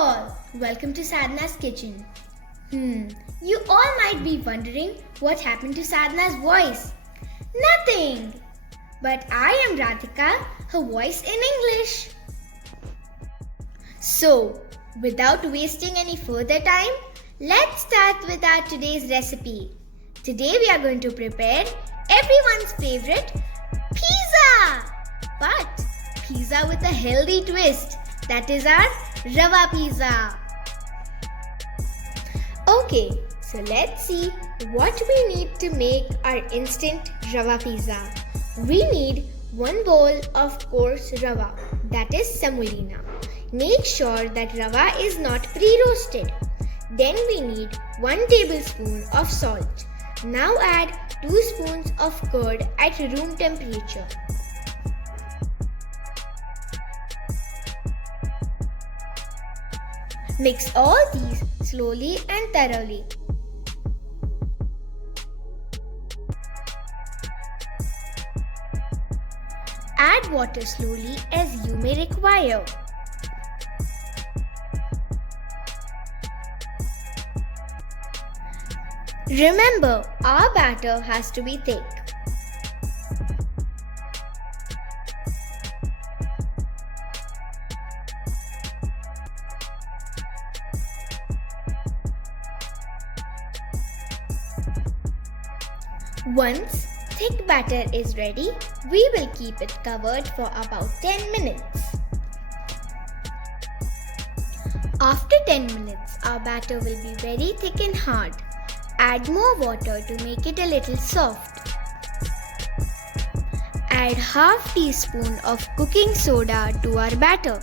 all, welcome to Sadhna's kitchen. You all might be wondering what happened to Sadhna's voice. Nothing! But I am Radhika, her voice in English. So, without wasting any further time, let's start with our today's recipe. Today we are going to prepare everyone's favorite pizza! But pizza with a healthy twist. That is our Rava pizza. Okay, so let's see what we need to make our instant Rava pizza. We need 1 bowl of coarse Rava, that is semolina. Make sure that Rava is not pre-roasted. Then we need 1 tablespoon of salt. Now add 2 spoons of curd at room temperature. Mix all these slowly and thoroughly. Add water slowly as you may require. Remember, our batter has to be thick. Once thick batter is ready, we will keep it covered for about 10 minutes. After 10 minutes, our batter will be very thick and hard. Add more water to make it a little soft. Add half teaspoon of cooking soda to our batter.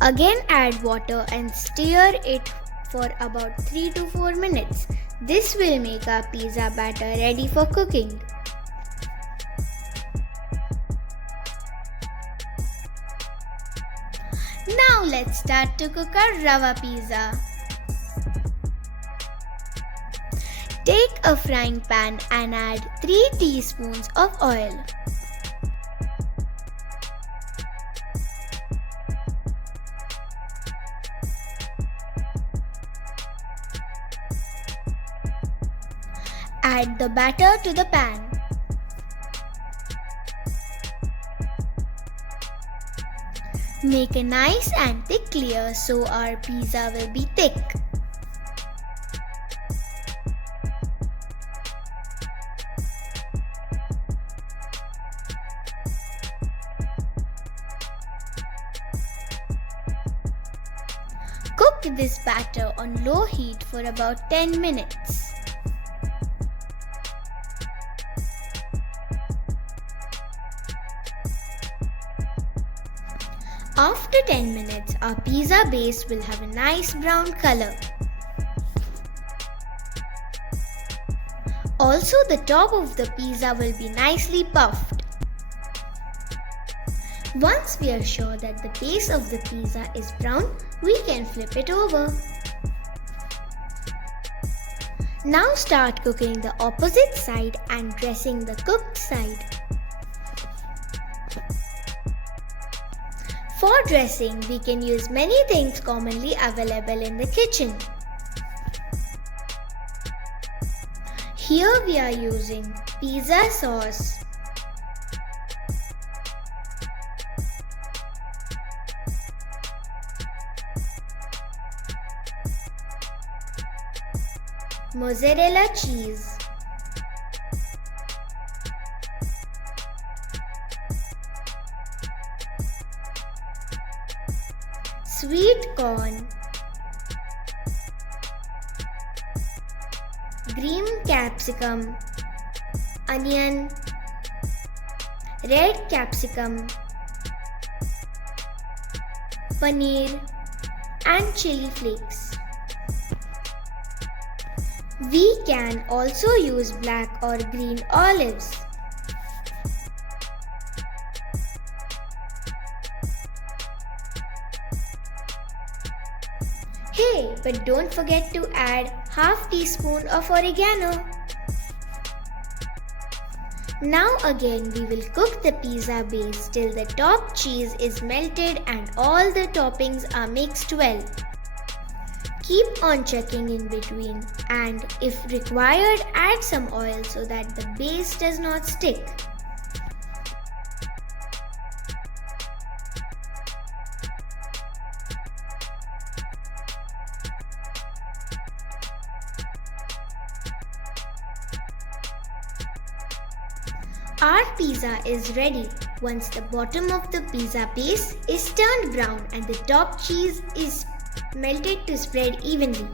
Again add water and stir it for about 3 to 4 minutes. This will make our pizza batter ready for cooking. Now let's start to cook our Rava pizza. Take a frying pan and add 3 teaspoons of oil. Add the batter to the pan. Make a nice and thick layer so our pizza will be thick. Cook this batter on low heat for about 10 minutes. After 10 minutes, our pizza base will have a nice brown color. Also, the top of the pizza will be nicely puffed. Once we are sure that the base of the pizza is brown, we can flip it over. Now start cooking the opposite side and dressing the cooked side. For dressing, we can use many things commonly available in the kitchen. Here we are using pizza sauce, mozzarella cheese, sweet corn, green capsicum, onion, red capsicum, paneer and chili flakes. We can also use black or green olives. Hey, but don't forget to add half teaspoon of oregano. Now again we will cook the pizza base till the top cheese is melted and all the toppings are mixed well. Keep on checking in between and if required add some oil so that the base does not stick. Our pizza is ready once the bottom of the pizza base is turned brown and the top cheese is melted to spread evenly.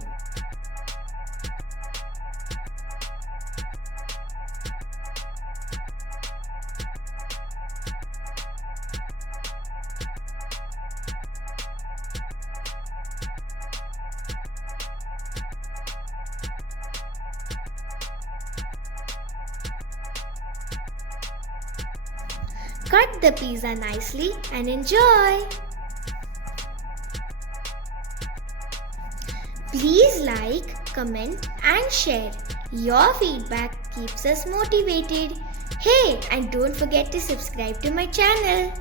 Cut the pizza nicely and enjoy! Please like, comment and share. Your feedback keeps us motivated. Hey, and don't forget to subscribe to my channel.